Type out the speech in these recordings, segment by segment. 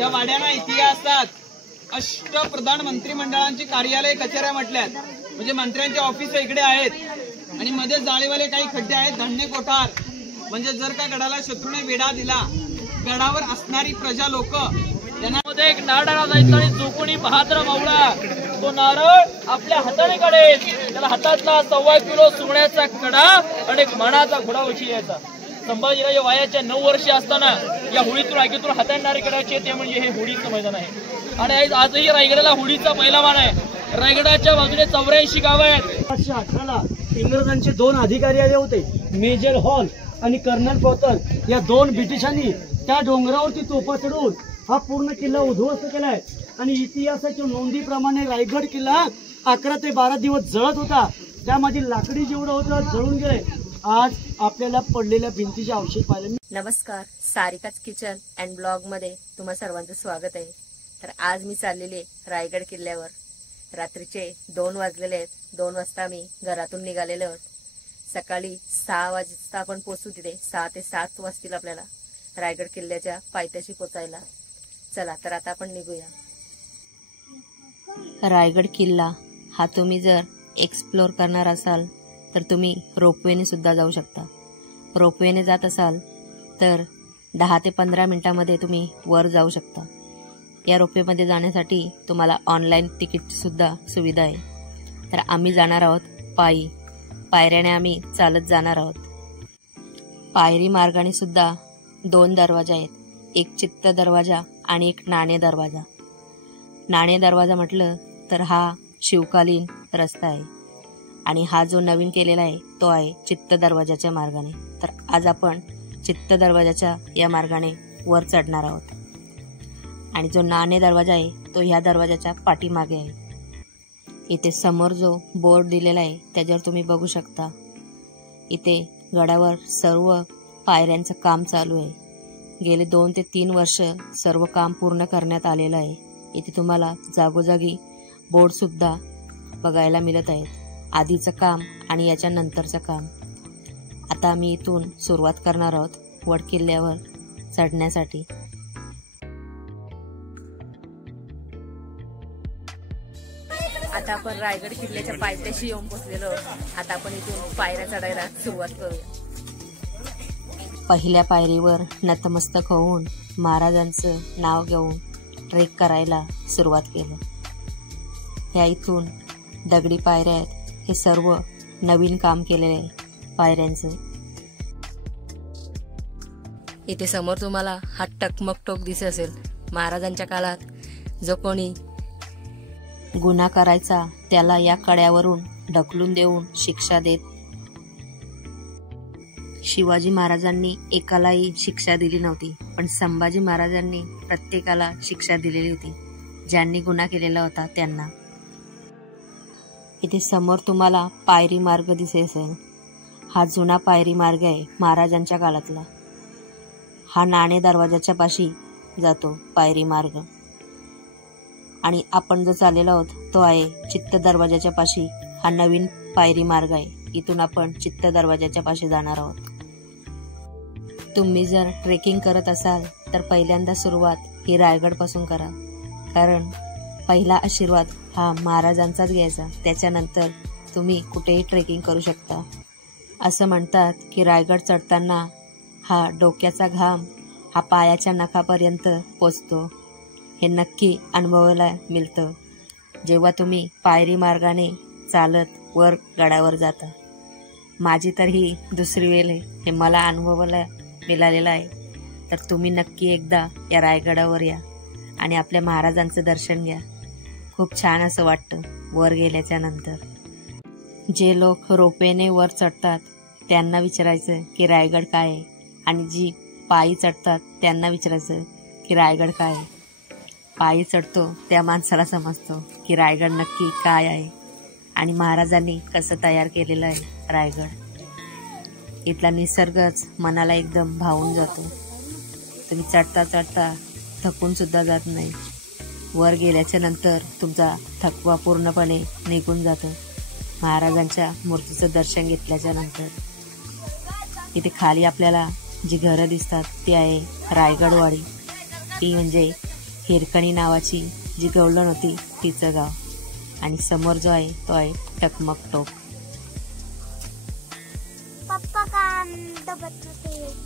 या वाड्यांना इतिहासात अष्टप्रधान मंत्रिमंडळांची कार्यालय कचेऱ्या म्हटल्यात. म्हणजे मंत्र्यांचे ऑफिस इकडे आहेत आणि मध्ये जाळीवाले काही खड्डे आहेत, धान्य कोठार. म्हणजे जर का गडाला शत्रूने वेढा दिला, गडावर असणारी प्रजा लोक यांना एक नारळा जायचा आणि जो कोणी बहादर मावळा तो नारळ आपल्या हाताने काढेल. त्याला हातातला 1.25 किलो सोन्याचा कडा आणि एक मानाचा घोडा उशी यायचा. संभाजीराजे वयाच्या 9 वर्षे असताना या होळीतून आगीतून हाताने नारे काढायचे, ते म्हणजे हे होळीचं मैदान आहे. आणि आजही रायगडाला होळीचा पहिला मान आहे. रायगडाच्या बाजूने 84 गाव आहेत. 1818ला इंग्रजांचे 2 अधिकारी आले होते, मेजर हॉल आणि कर्नल कोतल. या 2 ब्रिटिशांनी त्या डोंगरावरती तोफा चढवून हा पूर्ण किल्ला उद्ध्वस्त केलाय. आणि इतिहासाच्या नोंदीप्रमाणे रायगड किल्ला 11 ते 12 दिवस जळत होता. त्यामध्ये लाकडी जेवढं होतं जळून गेले. आज आपल्याला पडलेल्या भिंतीचे अवशेष पाहिले. नमस्कार, सारिकाच किचन अँड ब्लॉग मध्ये तुम्हा सर्वांचं स्वागत आहे. तर आज मी चाललेले रायगड किल्ल्यावर. रात्रीचे 2 वाजलेले आहेत. 2 वाजता मी घरातून निघालेलो आहोत. सकाळी 6 वाजता आपण पोहोचू तिथे. 6 ते 7 वाजतील आपल्याला रायगड किल्ल्याच्या पायथ्याशी पोचायला. चला तर आता आपण निघूया. रायगड किल्ला हा तुम्ही जर एक्सप्लोर करणार असाल तर तुम्ही रोपवेने सुद्धा जाऊ शकता. रोपवेने जात असाल तर 10 ते 15 मिनिटांमध्ये तुम्ही वर जाऊ शकता. या रोपवेमध्ये जाण्यासाठी तुम्हाला ऑनलाईन तिकीट सुद्धा सुविधा आहे. तर आम्ही जाणार आहोत पायी. पायऱ्याने आम्ही चालत जाणार आहोत. पायरी मार्गाने सुद्धा 2 दरवाजा आहेत, एक चित्त दरवाजा आणि एक नाणे दरवाजा. नाणे दरवाजा म्हटलं तर हा शिवकालीन रस्ता आहे आणि हा जो नवीन केलेला आहे तो आहे चित्त दरवाजाच्या मार्गाने. तर आज आपण चित्त दरवाजाच्या या मार्गाने वर चढणार आहोत. आणि जो नाणे दरवाजा आहे तो ह्या दरवाजाच्या पाठीमागे आहे. इथे समोर जो बोर्ड दिलेला आहे त्याच्यावर तुम्ही बघू शकता. इथे गडावर सर्व पायऱ्यांचं काम चालू आहे. गेले 2 ते 3 वर्ष सर्व काम पूर्ण करण्यात आलेलं आहे. इथे तुम्हाला जागोजागी बोर्ड सुद्धा बघायला मिळत आहेत, आधीचं काम आणि याच्या नंतरचं काम. आता आम्ही इथून सुरुवात करणार आहोत वड किल्ल्यावर चढण्यासाठी. आता आपण रायगड किल्ल्याच्या पायथ्याशी येऊन पोहोचलेलो. आता आपण इथून पायऱ्या चढायला सुरुवात करूया. पहिल्या पायरीवर नतमस्तक होऊन महाराजांचं नाव घेऊन ट्रेक करायला सुरुवात केलं. ह्या इथून दगडी पायऱ्या आहेत. हे सर्व नवीन काम केलेले आहे पायऱ्यांचं. इथे समोर तुम्हाला हा टकमक टोक दिसत असेल. महाराजांच्या काळात जो कोणी गुन्हा करायचा त्याला या कड्यावरून ढकलून देऊन शिक्षा देत. शिवाजी महाराजांनी एकालाही शिक्षा दिली नव्हती, पण संभाजी महाराजांनी प्रत्येकाला शिक्षा दिलेली होती, ज्यांनी गुन्हा केलेला होता त्यांना. इथे समोर तुम्हाला पायरी मार्ग दिसत असेल. हा जुना पायरी मार्ग आहे महाराजांच्या काळातला. हा नाणे दरवाजाच्या पाशी जातो पायरी मार्ग. आणि आपण जो चाललेलो आहोत तो आहे चित्त दरवाजाच्या पाशी. हा नवीन पायरी मार्ग आहे. इथून आपण चित्त दरवाजाच्या पाशी जाणार आहोत. तुम्ही जर ट्रेकिंग करत असाल तर पहिल्यांदा सुरुवात ही रायगड पासून करा, कारण पहिला आशीर्वाद हा महाराजांचाच घ्यायचा. त्याच्यानंतर तुम्ही कुठेही ट्रेकिंग करू शकता. असं म्हणतात की रायगड चढताना हा डोक्याचा घाम हा पायाच्या नखापर्यंत पोचतो. हे नक्की अनुभवायला मिळतं जेव्हा तुम्ही पायरी मार्गाने चालत वर गडावर जाता. माझी तर ही दुसरी वेळ आहे, हे मला अनुभवायला मिळालेलं आहे. तर तुम्ही नक्की एकदा या रायगडावर या आणि आपल्या महाराजांचं दर्शन घ्या. खूप छान असं वाटतं वर गेल्याच्या नंतर. जे लोक रोपेने वर चढतात त्यांना विचारायचं की रायगड काय आहे, आणि जी पायी चढतात त्यांना विचारायचं की रायगड काय आहे. पायी चढतो त्या माणसाला समजतो की रायगड नक्की काय आहे आणि महाराजांनी कसं तयार केलेलं आहे रायगड. इथला निसर्गच मनाला एकदम भावून जातो. तुम्ही चढता चढता थकून सुद्धा जात नाही. वर गेल्याच्या नंतर तुमचा थकवा पूर्णपणे निघून जातो महाराजांच्या मूर्तीचं दर्शन घेतल्याच्या नंतर. इथे खाली आपल्याला जी घरं दिसतात ती आहे रायगडवाडी. ती म्हणजे हिरकणी नावाची जी गवळण होती तिचं गाव. आणि समोर जो आहे तो आहे टकमक टोक. पप्पा काम दबत होते.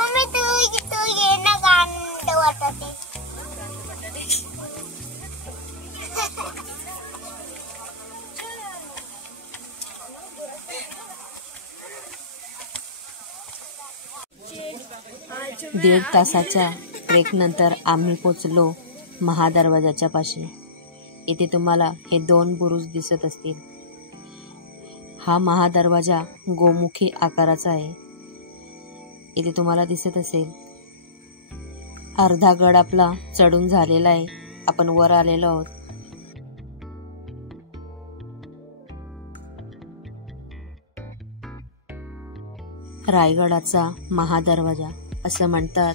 मम्मी तू ये ना गाणं वाटते. दीड तासाच्या ट्रेक नंतर आम्ही पोचलो महादरवाजाच्या पाशी. इथे तुम्हाला हे 2 बुरुज दिसत असतील. हा महादरवाजा गोमुखी आकाराचा आहे. इथे तुम्हाला दिसत असेल अर्धा गड आपला चढून झालेला आहे. आपण वर आलेलो आहोत. रायगडाचा महादरवाजा असं म्हणतात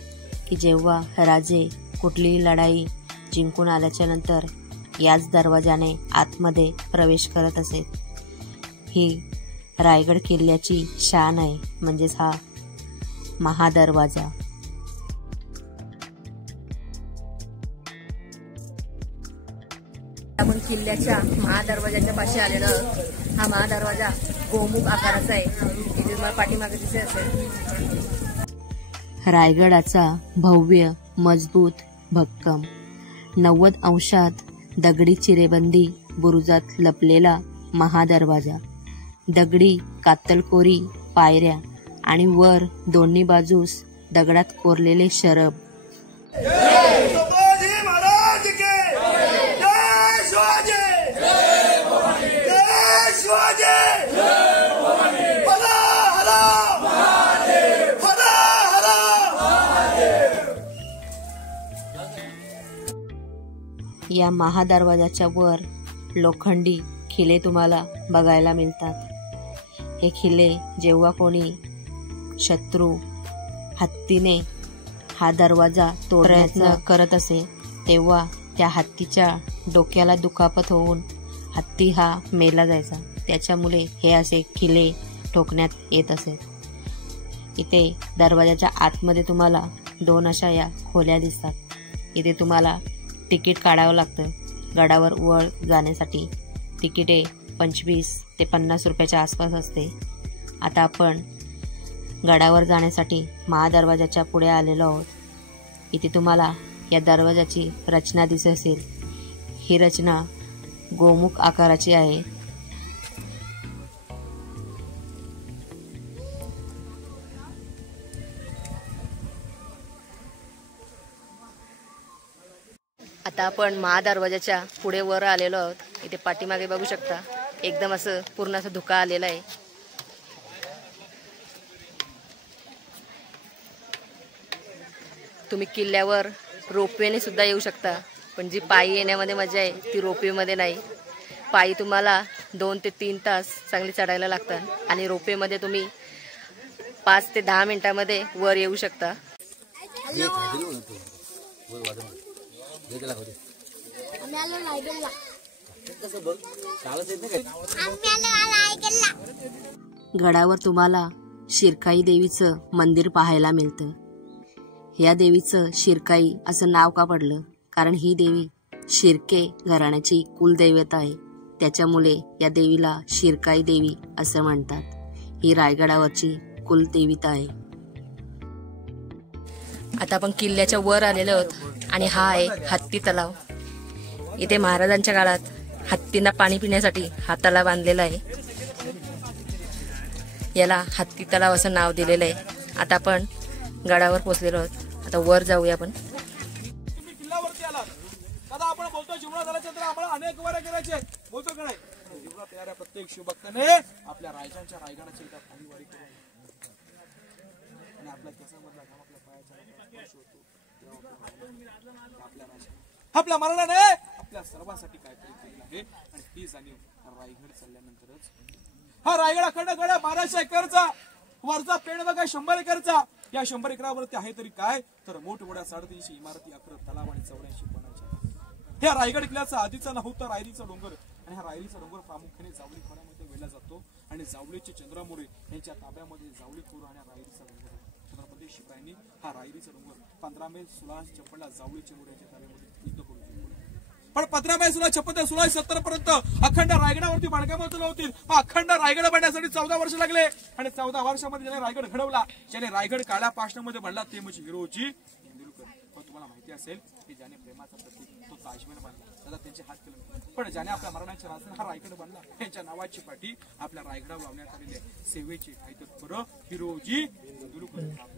की जेव्हा राजे कुठलीही लढाई जिंकून आल्याच्या नंतर याच दरवाजाने आतमध्ये प्रवेश करत असेल. ही रायगड किल्ल्याची शान आहे, म्हणजेच हा महादरवाजा. आपण किल्ल्याच्या महादरवाजाच्या पाशी आलेलो आहोत. हा महादरवाजा गोमुख आकाराचा आहे. इथे तुम्हाला पाठीमागे दिसत असेल. रायगडाचा भव्य, मजबूत, भक्कम 90 अंशात दगडी चिरेबंदी बुरुजात लपलेला महादरवाजा. दगडी कातलकोरी पायऱ्या आणि वर दोन्ही बाजूस दगडात कोरलेले शरब. या महादरवाजाच्या वर लोखंडी खिले तुम्हाला बघायला मिळतात. हे खिले जेव्हा कोणी शत्रू हत्तीने हा दरवाजा तोडण्याचा करत असे तेव्हा त्या हत्तीच्या डोक्याला दुखापत होऊन हत्ती हा मेला जायचा. त्याच्यामुळे हे असे खिले ठोकण्यात येत असे. इथे दरवाजाच्या आतमध्ये तुम्हाला 2 अशा या खोल्या दिसतात. इथे तुम्हाला तिकीट काढावं लागतं. गडावर वर जाण्यासाठी तिकिटे 25 ते 50 रुपयाच्या आसपास असते. आता आपण गडावर जाण्यासाठी महादरवाजाच्या पुढे आलेलो आहोत. इथे तुम्हाला या दरवाजाची रचना दिसत असेल. ही रचना गोमुख आकाराची आहे. आता आपण महादरवाजाच्या पुढे वर आलेलो आहोत. इथे पाठीमागे बघू शकता एकदम असं पूर्ण असं धुका आलेला आहे. तुम्ही किल्ल्यावर रोपवेने सुद्धा येऊ शकता, पण जी पायी येण्यामध्ये मजा आहे ती रोपवेमध्ये नाही. पायी तुम्हाला 2 ते 3 तास चांगली चढायला लागतात आणि रोपवेमध्ये तुम्ही 5 ते 10 मिनिटांमध्ये वर येऊ शकता. आम्ही आलो रायगडला. आम्ही आलो रायगडला. गडावर तुम्हाला शिरकाई देवीचं मंदिर पाहायला मिळतं. या देवीचं शिरकाई असं नाव का पडलं? कारण ही देवी शिर्के घराण्याची कुलदैवता आहे. त्याच्यामुळे या देवीला शिरकाई देवी असं म्हणतात. ही रायगडावरची कुलदेवता आहे. आता आपण किल्ल्याच्या वर आलेलो आहोत आणि हा आहे हत्ती तलाव. इथे महाराजांच्या काळात हत्तींना पाणी पिण्यासाठी हा तलाव बांधलेला आहे. याला हत्ती तलाव असं नाव दिलेलं आहे. आता आपण गडावर पोहोचलेलो आहोत. आता वर जाऊया आपण. तुम्ही किल्ल्यावरती आलात. दादा आपण बोलतो जीवनात आल्यानंतर आम्हाला अनेक वाऱ्या करायचे बोलतो का नाही? जीवनात येणाऱ्या प्रत्येक शिवभक्ताने आपल्या राजांच्या रायगडाची एकदा खाली वारी करून आणि आपल्या केसामधला घाम आपल्या पायाच्या स्पर्श होतो तेव्हा आपल्या राजा आपल्या मरणाने आपल्या सर्वांसाठी काहीतरी केलेलं आहे. आणि ही जाणीव रायगड चालल्यानंतरच हा रायगड अखंड गड 1200 एकरचा वरचा पेड बघा 100 एकरचा. या 100 एकरावरती आहे तरी काय तर मोठमोठ्या 350 इमारती, 11 तलाव आणि 84 पणाच्या. या रायगड किल्ल्याचा आधीचा नाव होता रायरीचा डोंगर. आणि हा रायरीचा डोंगर प्रामुख्याने जावळी खोऱ्यामध्ये वेढला जातो. आणि जावळीचे चंद्रामोरे यांच्या ताब्यामध्ये जावळी खोर आणि रायरीचा डोंगर. छत्रपती शिवरायांनी हा रायरीचा डोंगर 15 मे 1656 ला जावळीच्या मोरे यांच्या ताब्यामध्ये युद्ध करून जिंकला. पण 15 मे 1656 ते 1670 पर्यंत अखंड रायगडावरती बाणकाम चालू होतील. अखंड रायगड बनण्यासाठी 14 वर्ष लागले. आणि 14 वर्षामध्ये ज्याने रायगड घडवला, ज्याने रायगड काळ्या पाषाणामध्ये बांधला ते म्हणजे हिरोजी तेंडुलकर. पण तुम्हाला माहिती असेल की ज्याने प्रेमाचा प्रतीक तो ताजमहल बांधला त्याला त्यांचे हात केले. पण ज्याने आपल्या मरणाच्या राजधानी हा रायगड बांधला त्यांच्या नावाची पाठी आपल्या रायगडावर लावण्यात आलेली आहे सेवेची काहीतरी खरं हिरोजी तेंडुलकर.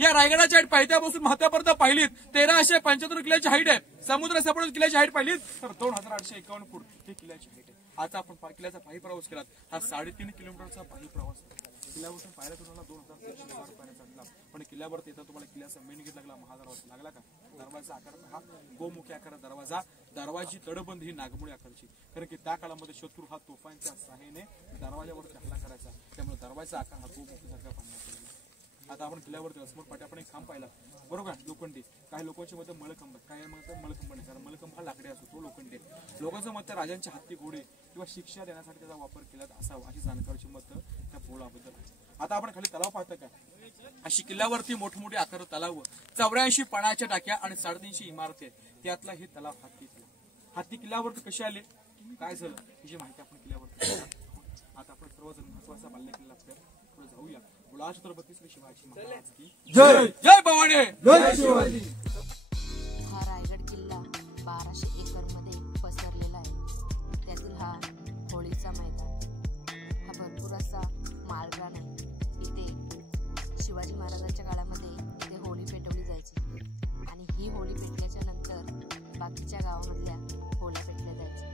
या रायगडाच्या हाईट पायथ्यापासून महत्वापर्यंत पाहिलीत 1375 किल्ल्याची हाईट आहे. समुद्र सपाटीवर किल्ल्याची हाईट पाहिलीत तर 2851 फूट ही किल्ल्याची हाईट आहे. आता आपण किल्ल्याचा पायी प्रवास केला. हा 3.5 किलोमीटरचा पायी प्रवास. किल्ल्यावरून पाहायला तुम्हाला 2300 रुपयाने चढला. पण किल्ल्यावरती येतात तुम्हाला किल्ल्याचा मेन गेट लागला, महादरवाजा लागला का? दरवाजा आकार हा गोमुखी आकाराचा दरवाजा. दरवाजी तडबंद ही नागमोडी आकारची. कारण की त्या काळामध्ये शत्रू हा तोफांच्या सहाय्याने दरवाजावरती हल्ला करायचा. त्यामुळे दरवाजा आकार हा गोमुखीसारखा बांधण्यात आलेला. आता आपण किल्ल्यावरती समोर पाठी आपण एक खांब पाहिला बरोबर लोखंडी. काही लोकांच्या मध्ये मळकंब, काय म्हणतात मळकंब नाही कारण मळकंब हा लाकडी असतो तो लोखंडी. लोकांचं मत राजांचे हत्ती घोडे किंवा शिक्षा देण्यासाठी त्याचा वापर केला असावा अशी जाणकारीची मत त्या पोळाबद्दल आहे. आता आपण खाली तलाव पाहतो का? अशी किल्ल्यावरती मोठमोठे आकार तलाव, 84 पाण्याच्या टाक्या आणि 350 इमारती आहेत. त्यातला हे तलाव हत्ती तलाव. हत्ती किल्ल्यावरती कसे आले, काय झालं याची माहिती आपण किल्ल्यावरती. आता आपण सर्वजण महत्वाचा बाल्य किल्ला पुढे जाऊया. बोला छत्रपती श्री शिवाजी महाराज की जय. जय भवानी, जय शिवाजी. हा रायगड किल्ला 1200 एकर मध्ये पसरलेला आहे. त्यातील हा होळीचा मैदान. हा भरपूर असा माळरान आहे. इथे शिवाजी महाराजांच्या काळामध्ये इथे होळी पेटवली जायची आणि ही होळी पेटल्याच्या नंतर बाकीच्या गावामधल्या होळ्या पेटल्या जायच्या.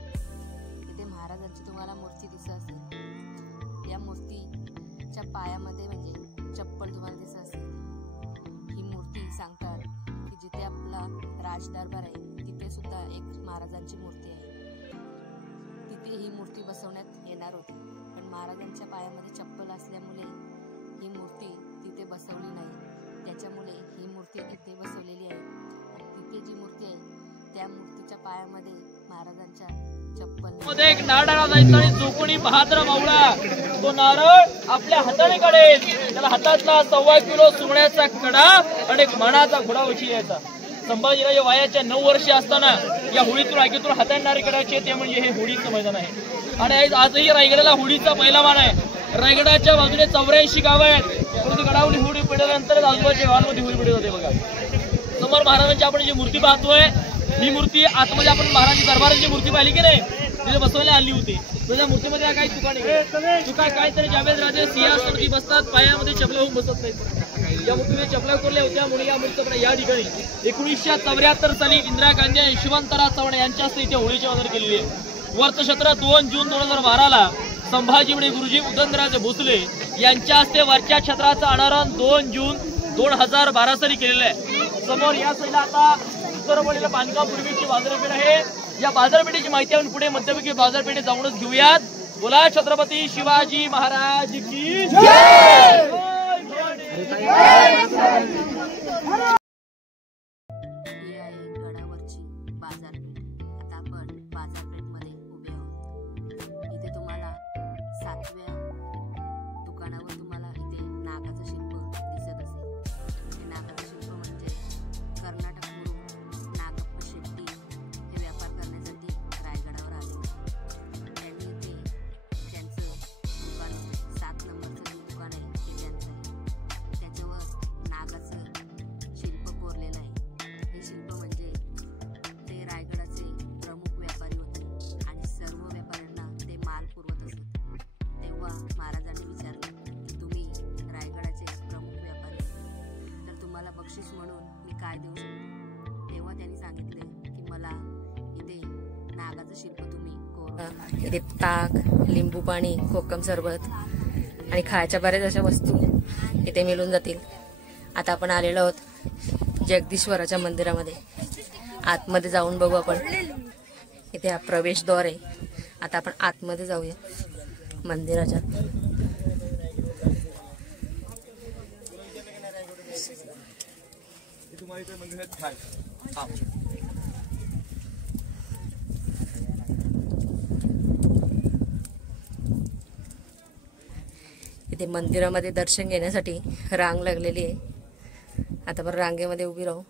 इथे महाराजांची तुम्हाला मूर्ती दिसत असेल. या मूर्तीच्या पायामध्ये म्हणजे चप्पल तुम्हाला दिसत असेल. ही मूर्ती सांगतात की जिथे आपला राजदरबार आहे तिथे सुद्धा एक महाराजांची मूर्ती आहे. तिथे ही मूर्ती बसवण्यात येणार होती पण महाराजांच्या पायामध्ये चप्पल असल्यामुळे ही मूर्ती तिथे बसवली नाही. त्याच्यामुळे ही मूर्ती इथे बसवलेली आहे. तिथे जी मूर्ती आहे त्या मूर्तीच्या पायामध्ये महाराजांच्या चप्पल मध्ये एक नारळ जायचा आणि जो कोणी बहादर मावळा तो नारळ आपल्या हाताने काढेल. त्याला हातातला 1.25 किलो सोन्याचा कडा आणि एक मानाचा घोडा उची यायचा. संभाजीराजे वयाच्या 9 वर्षे असताना या होळीतून आगीतून हाताने नारे काढायचे. ते म्हणजे हे होळीचं मैदान आहे. आणि आजही रायगडाला होळीचा पहिला मान आहे. रायगडाच्या बाजूने 84 गावं आहेत. परंतु गडावली होळी पेटल्यानंतर आजूबाजूच्या गावांमध्ये होळी पेटत होते. बघा समोर महाराजांची आपण जी मूर्ती पाहतोय ही मूर्ती आतमध्ये आपण महाराजांची दरबारांची मूर्ती पाहिली की नाही तिथे बसवायला आली होती. त्या मूर्तीमध्ये काही चुका नाही. चुका काय तर जावेद राजे सिंहासनावरती बसतात पायामध्ये चपला होऊन बसत नाहीत. या मूर्तीने चपला कोरल्या होत्या म्हणून या मूर्ती या ठिकाणी 1974 साली इंदिरा गांधी आणि यशवंतराव चव्हाण यांच्या हस्ते इथे होळीची आदर केलेली आहे. वर्षक्षेत्र 2 जून 2012 ला संभाजी गुरुजी उदयनराजे भोसले यांच्या हस्ते वरच्या छत्राचं अनावरण 2 जून 2012 साली केलेलं आहे. समोर या साईडला आता उत्तरवडीला बांधकाम पूर्वीची बाजारपेठ आहे. या बाजारपेठेची माहिती आपण पुढे मध्यपैकी बाजारपेठेत जाऊनच घेऊयात. बोला छत्रपती शिवाजी महाराज की जय. गडावरची रायगडाचं शिल्प तुम्ही इथे ताक, लिंबू पाणी, कोकम सरबत आणि खायच्या बऱ्याच अशा वस्तू इथे मिळून जातील. आता आपण आलेलो आहोत जगदीश्वराच्या मंदिरामध्ये. आतमध्ये जाऊन बघू आपण. इथे हा प्रवेशद्वार आहे. आता आपण आतमध्ये जाऊया मंदिराच्या. इथे मंदिरामध्ये दर्शन घेण्यासाठी रांग लागलेली आहे. आता आपण रांगेमध्ये उभी राहू.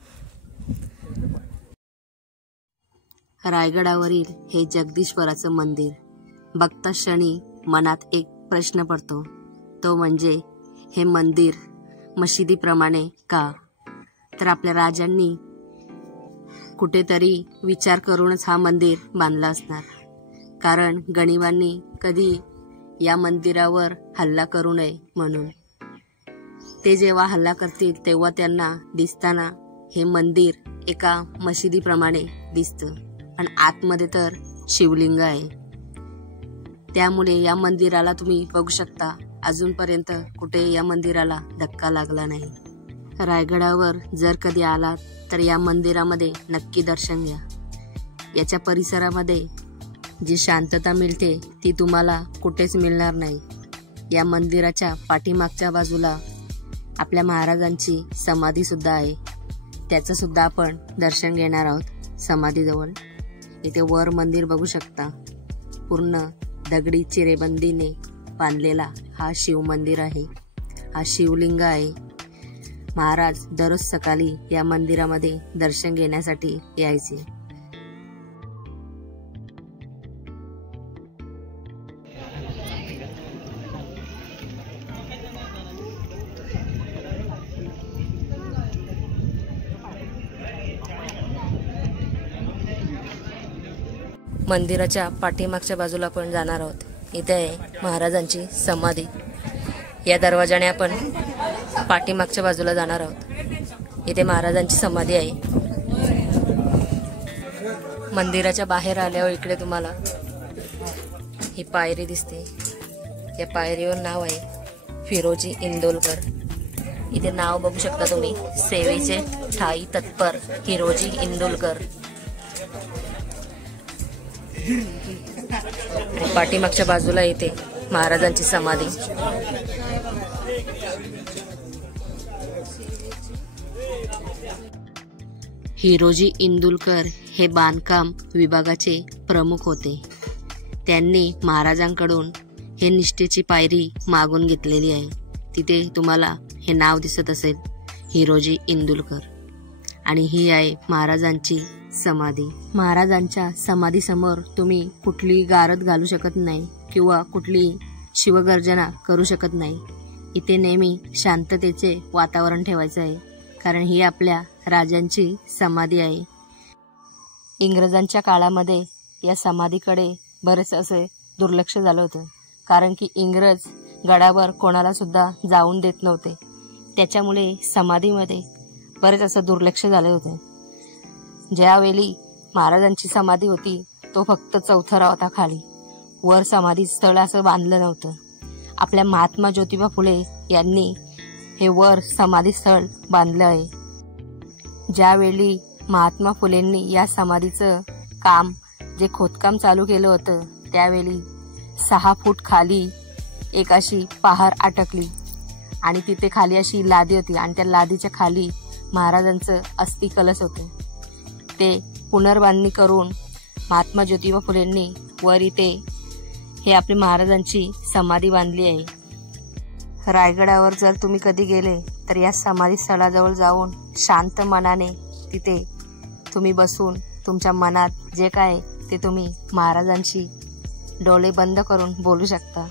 रायगडावरील हे जगदीश्वराचं मंदिर बघता क्षणी मनात एक प्रश्न पडतो, तो म्हणजे हे मंदिर मशिदीप्रमाणे का? तर आपल्या राजांनी कुठेतरी विचार करूनच हा मंदिर बांधला असणार. कारण गणिवांनी कधी या मंदिरावर हल्ला करू नये म्हणून. ते जेव्हा हल्ला करतील तेव्हा त्यांना दिसताना हे मंदिर एका मशिदीप्रमाणे दिसतं आणि आतमध्ये तर शिवलिंग आहे. त्यामुळे या मंदिराला तुम्ही बघू शकता, अजूनपर्यंत कुठे या मंदिराला धक्का लागला नाही. रायगडावर जर कधी आलात तर या मंदिरामध्ये नक्की दर्शन घ्या. याच्या परिसरामध्ये जी शांतता मिळते ती तुम्हाला कुठेच मिळणार नाही. या मंदिराच्या पाठीमागच्या बाजूला आपल्या महाराजांची समाधी सुद्धा आहे. त्याचं सुद्धा आपण दर्शन घेणार आहोत समाधीजवळ. इथे वर मंदिर बघू शकता. पूर्ण दगडी चिरेबंदीने बांधलेला हा शिव मंदिर आहे. हा शिवलिंग आहे. महाराज दररोज सकाळी या मंदिरामध्ये दर्शन घेण्यासाठी यायचे. मंदिराच्या पाठीमागच्या बाजूला आपण जाणार आहोत. इथे आहे महाराजांची समाधी. या दरवाजाने आपण पाठीमागच्या बाजूला जाणार आहोत. इथे महाराजांची समाधी आहे. मंदिराच्या बाहेर आल्यावर इकडे तुम्हाला ही पायरी दिसते. या पायरीवर नाव आहे फिरोजी इंदोलकर. इथे नाव बघू शकता तुम्ही, सेवेचे ठाई तत्पर हिरोजी इंदोलकर. पाठीमागच्या बाजूला येते महाराजांची समाधी. हिरोजी इंदुलकर हे बांधकाम विभागाचे प्रमुख होते. त्यांनी महाराजांकडून हे निष्ठेची पायरी मागून घेतलेली आहे. तिथे तुम्हाला हे नाव दिसत असेल, हिरोजी इंदुलकर. आणि ही आहे महाराजांची समाधी. महाराजांच्या समाधीसमोर तुम्ही कुठली गारद घालू शकत नाही किंवा कुठली शिवगर्जना करू शकत नाही. इथे नेहमी शांततेचे वातावरण ठेवायचं आहे, कारण ही आपल्या राजांची समाधी आहे. इंग्रजांच्या काळामध्ये या समाधीकडे बरेच असे दुर्लक्ष झालं होतं, कारण की इंग्रज गडावर कोणाला सुद्धा जाऊन देत नव्हते. त्याच्यामुळे समाधीमध्ये बरेच असं दुर्लक्ष झाले होते. ज्यावेळी महाराजांची समाधी होती तो फक्त चौथरा होता खाली, वर समाधी स्थळ असं बांधलं नव्हतं. आपल्या महात्मा ज्योतिबा फुले यांनी हे वर समाधी स्थळ बांधलं आहे. ज्यावेळी महात्मा फुलेंनी या समाधीचं काम जे खोदकाम चालू केलं होतं त्यावेळी 6 फूट खाली एक अशी पहार अटकली आणि तिथे खाली अशी लादी होती आणि त्या लादीच्या खाली महाराजांचं अस्थि कलश होतं. ते पुनर्बांधणी करून महात्मा ज्योतिबा फुलेंनी वर इथे हे आपली महाराजांची समाधी बांधली आहे. रायगडावर जर तुम्ही कधी गेले तर या समाधी स्थळाजवळ जाऊन शांत मनाने तिथे तुम्ही बसून तुमच्या मनात जे काय ते तुम्ही महाराजांशी डोळे बंद करून बोलू शकता.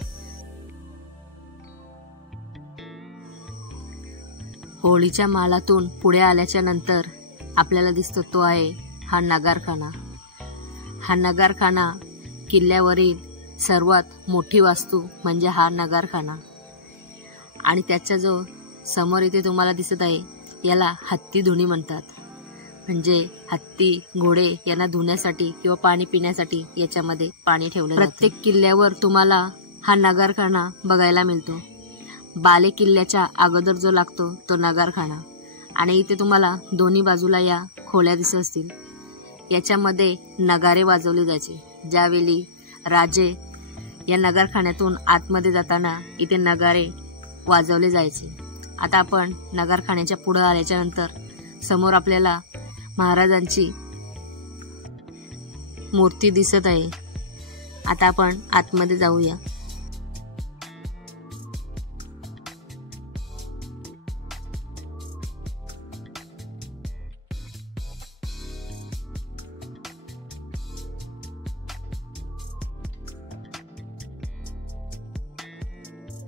होळीच्या मालातून पुढे आल्याच्या नंतर आपल्याला दिसतो तो आहे हा नगारखाना. हा नगारखाना किल्ल्यावरील सर्वात मोठी वास्तू म्हणजे हा नगारखाना. आणि त्याच्या जो समोर इथे तुम्हाला दिसत आहे याला हत्ती धुणी म्हणतात. म्हणजे हत्ती घोडे यांना धुण्यासाठी किंवा पाणी पिण्यासाठी याच्यामध्ये पाणी ठेवलं. प्रत्येक किल्ल्यावर तुम्हाला हा नगारखाना बघायला मिळतो. बाले किल्ल्याच्या अगोदर जो लागतो तो नगारखाना, आणि इथे तुम्हाला दोन्ही बाजूला या खोल्या दिसत असतील. याच्यामध्ये नगारे वाजवले जायचे. ज्यावेळी राजे या नगारखान्यातून आतमध्ये जाताना इथे नगारे वाजवले जायचे. आता आपण नगारखान्याच्या पुढे आल्याच्या नंतर समोर आपल्याला महाराजांची मूर्ती दिसत आहे. आता आपण आतमध्ये जाऊया.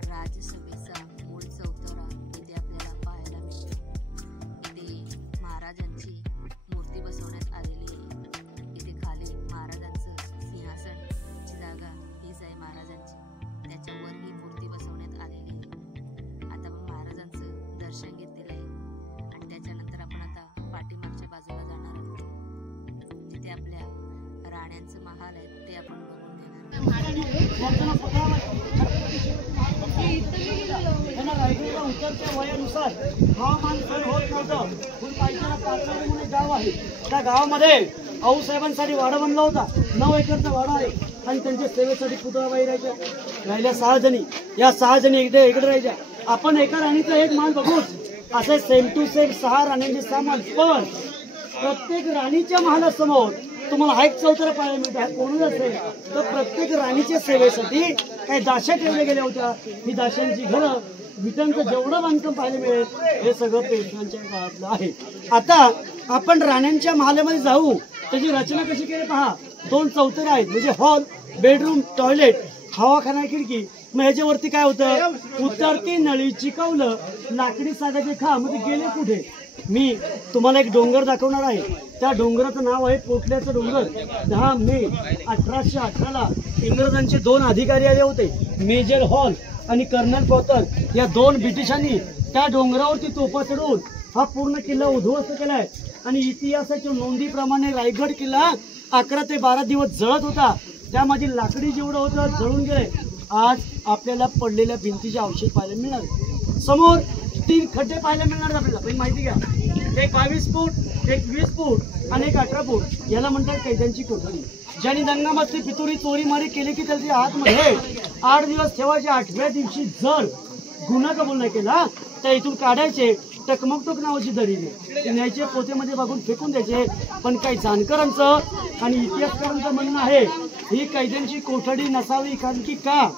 राजसभेचा मूळ चौतरा इथे आपल्याला पाहायला मिळतो. इथे महाराजांची मूर्ती बसवण्यात आलेली आहे. इथे खाली महाराजांचं सिंहासनची जागा हीच आहे महाराजांची. त्याच्यावर ही मूर्ती बसवण्यात आलेली आहे. आता आपण महाराजांचं दर्शन घेतलेलं आहे आणि त्याच्यानंतर आपण आता पाठीमागच्या बाजूला जाणार आहोत. जिथे आपल्या राण्यांचं महाल आहे ते आपण बघून रायगडला उतरत्या वयानुसार हवामान सहन होत नव्हतं. म्हणून गाव आहे, त्या गावामध्ये आऊसाहेबांसाठी वाडा बनला होता. 9 एकरचा वाडा आहे आणि त्यांच्या सेवेसाठी पुतळाबाई राहिल्या 6 जणी. या 6 जणी इकडे राहायच्या. आपण एका राणीचा एक मान बघूच, असे सेम टू सेम 6 राण्यांचे सामान. पण प्रत्येक राणीच्या महालासमोर तुम्हाला हा एक चौतरा पाहायला मिळतो. कोणच असेल तर प्रत्येक राणीच्या सेवेसाठी काही दाशा ठेवल्या गेल्या होत्या. ही दाशांची घरं, विटांचं जेवढं बांधकाम पाहायला मिळेल हे सगळं पेशव्यांच्या काळातलं आहे. आता आपण राण्यांच्या महालामध्ये जाऊ. त्याची रचना कशी केली पहा. 2 चौतरे आहेत, म्हणजे हॉल, बेडरूम, टॉयलेट, हवाखाना, खिडकी. मग ह्याच्यावरती काय होतं, उतरती नळी, चिकवलं, लाकडी सागाचे खांब. मध्ये गेले कुठे. मी तुम्हाला एक डोंगर दाखवणार आहे. त्या डोंगराचं नाव आहे पोटल्याचं डोंगर. 10 मे 1818ला इंग्रजांचे 2 अधिकारी आले होते. मेजर हॉल आणि कर्नल पॉटर या 2 ब्रिटिशांनी त्या डोंगरावरती तोफा चढवून हा पूर्ण किल्ला उद्ध्वस्त केलाय. आणि इतिहासाच्या नोंदीप्रमाणे रायगड किल्ला 11 ते 12 दिवस जळत होता. त्यामध्ये लाकडी जेवढं होतं जळून गेले. आज आपल्याला पडलेल्या भिंतीचे अवशेष पाहायला मिळणार. समोर 3 खड्डे पाहायला मिळणार आपल्याला. पण माहिती घ्या, एक 22 फूट, एक 20 फूट आणि एक 18 फूट. याला म्हणतात कैद्यांची कोठडी. ज्यांनी दंगामस्ती, पितुरी, चोरीमारी केली की त्याच्या आतमध्ये 8 दिवस ठेवायचे. 8व्या दिवशी जर गुन्हा कबूल नाही केला तर इथून काढायचे. टकमकटोक नावाची दरी न्यायचे, पोतेमध्ये बघून फेकून द्यायचे. पण काही जाणकारांचं आणि इतिहासकारांचं म्हणणं आहे ही कैद्यांची कोठडी नसावी. कारण की का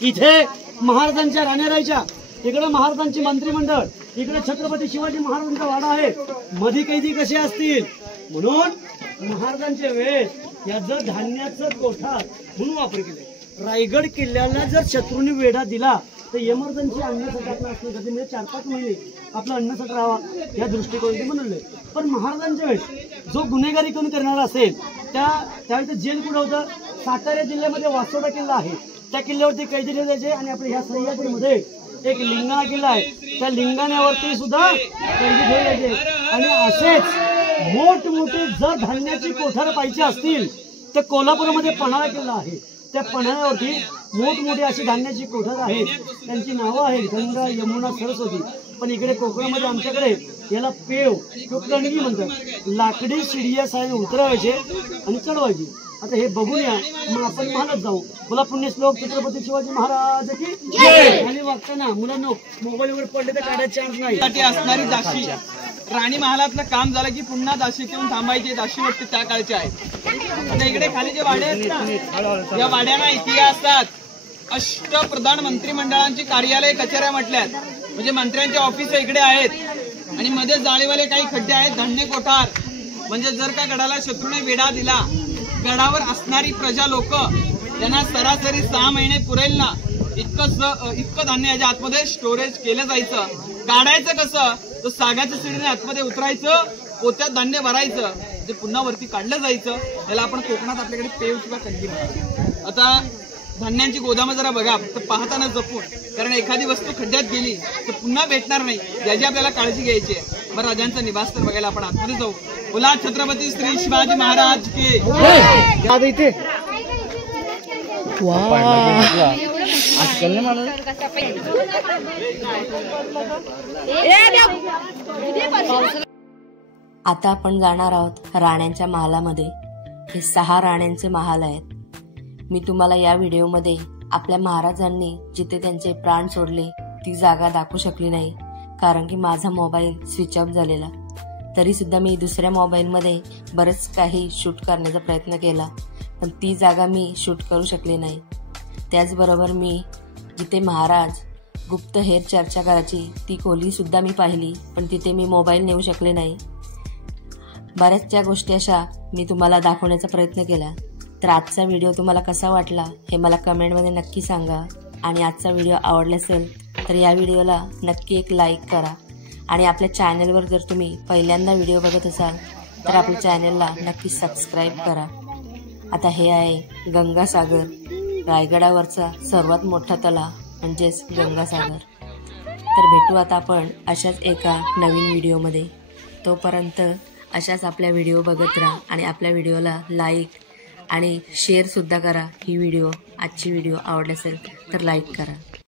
इथे महाराजांच्या राण्या राहायच्या. इकडे महाराजांची मंत्रिमंडळ, इकडे छत्रपती शिवाजी महाराजांचा वाडा आहे. मध्ये कैदी कसे असतील. म्हणून महाराजांच्या वेळेस याचं धान्याचं कोठार म्हणून वापर केले. रायगड किल्ल्याला जर शत्रूंनी वेढा दिला तर इमर्जन्सी अन्नसाठा असण्यासाठी म्हणजे 4-5 महिने आपला अन्नसाठा राहावा या दृष्टिकोनाने बनवले. पण महाराजांच्या वेळेस जो गुन्हेगारी कोणी करणारा असेल त्यावेळेस जेल कुठं होतं. सातारा जिल्ह्यामध्ये वासोडा किल्ला आहे. त्या किल्ल्यावरती कैदी ठेवायचे. आणि आपल्या ह्या सह्याद्रीमध्ये एक लिंगाणा किल्ला आहे. त्या लिंगाण्यावरती सुद्धा कैदी ठेवायचे. आणि असेच मोठमोठे जर धान्याची कोठार पाहिजे असतील तर कोल्हापूरमध्ये पन्हाळा किल्ला आहे. त्या पन्हाळ्यावरती मोठमोठी अशी धान्याची कोठार आहेत. त्यांची नावं आहेत गंगा, यमुना, सरस्वती. पण इकडे कोकणामध्ये आमच्याकडे याला पेव किंवा कणगी म्हणतात. लाकडी शिडिया साहेब उतरवायचे आणि चढवायची. आता हे बघूया. मग आपण महालात जाऊ. बोला पुण्यश्लोक छत्रपती शिवाजी महाराज की जय. आणि वागताना मुलांना मोबाईलवर पडले तर काढायचे चान्स नाही. असणारी दाशी राणी महालातलं काम झालं की पुन्हा दाशी घेऊन थांबायचे. दाशी वाटते त्या काळचे आहेत. आता इकडे खाली जे वाडे आहेत ना, या वाड्यांना इतिहासात अष्टप्रधान मंत्रिमंडळांची कार्यालय, कचेऱ्या म्हटल्यात. म्हणजे मंत्र्यांचे ऑफिस इकडे आहेत. आणि मध्ये जाळीवाले काही खड्डे आहेत. धान्य कोठार, म्हणजे जर का गडाला शत्रूने वेढा दिला, गडावर असणारी प्रजा लोक त्यांना सरासरी 6 महिने पुरेल ना इतकं धान्य याच्या आतमध्ये स्टोरेज केलं जायचं. काढायचं कसं, तर सागाच्या सिडीने आतमध्ये उतरायचं, पोत्यात धान्य भरायचं, ते पुन्हा वरती काढलं जायचं. त्याला आपण कोकणात आपल्याकडे पेव किंवा कणगी म्हणतो. आता धान्यांची गोदामं जरा बघा, तर पाहताना जपून, कारण एखादी वस्तू खड्ड्यात गेली तर पुन्हा भेटणार नाही, याची आपल्याला काळजी घ्यायची आहे. बरं, राजांचं निवास तर बघायला आपण आतमध्ये जाऊ. बोला छत्रपती श्री शिवाजी महाराज की. इथे आता आपण जाणार आहोत राण्यांच्या महालामध्ये. हे 6 राण्यांचे महाल आहेत. मी तुम्हाला या व्हिडिओमध्ये आपल्या महाराजांनी जिथे त्यांचे प्राण सोडले ती जागा दाखवू शकली नाही, कारण की माझा मोबाईल स्विच ऑफ झालेला. तरी सुद्धा मी दुसऱ्या मोबाईलमध्ये बरेच काही शूट करण्याचा प्रयत्न केला, पण ती जागा मी शूट करू शकले नाही. त्याचबरोबर मी जिथे महाराज गुप्त हेर चर्चा करायची ती खोली सुद्धा मी पाहिली, पण तिथे मी मोबाईल नेऊ शकले नाही. बऱ्याचशा गोष्टी अशा मी तुम्हाला दाखवण्याचा प्रयत्न केला. तर आजचा व्हिडिओ तुम्हाला कसा वाटला हे मला कमेंटमध्ये नक्की सांगा. आणि आजचा व्हिडिओ आवडला असेल तर या व्हिडिओला नक्की एक लाईक करा. आणि आपल्या चॅनलवर जर तुम्ही पहिल्यांदा व्हिडिओ बघत असाल तर आपल्या चॅनलला नक्की सबस्क्राईब करा. आता हे आहे गंगासागर, रायगडावरचा सर्वात मोठा तलाव म्हणजेच गंगासागर. तर भेटू आता आपण अशाच एका नवीन व्हिडिओमध्ये. तोपर्यंत अशाच आपल्या व्हिडिओ बघत राहा आणि आपल्या व्हिडिओला लाईक आणि शेअरसुद्धा करा. ही आजची व्हिडिओ आवडली असेल तर लाईक करा.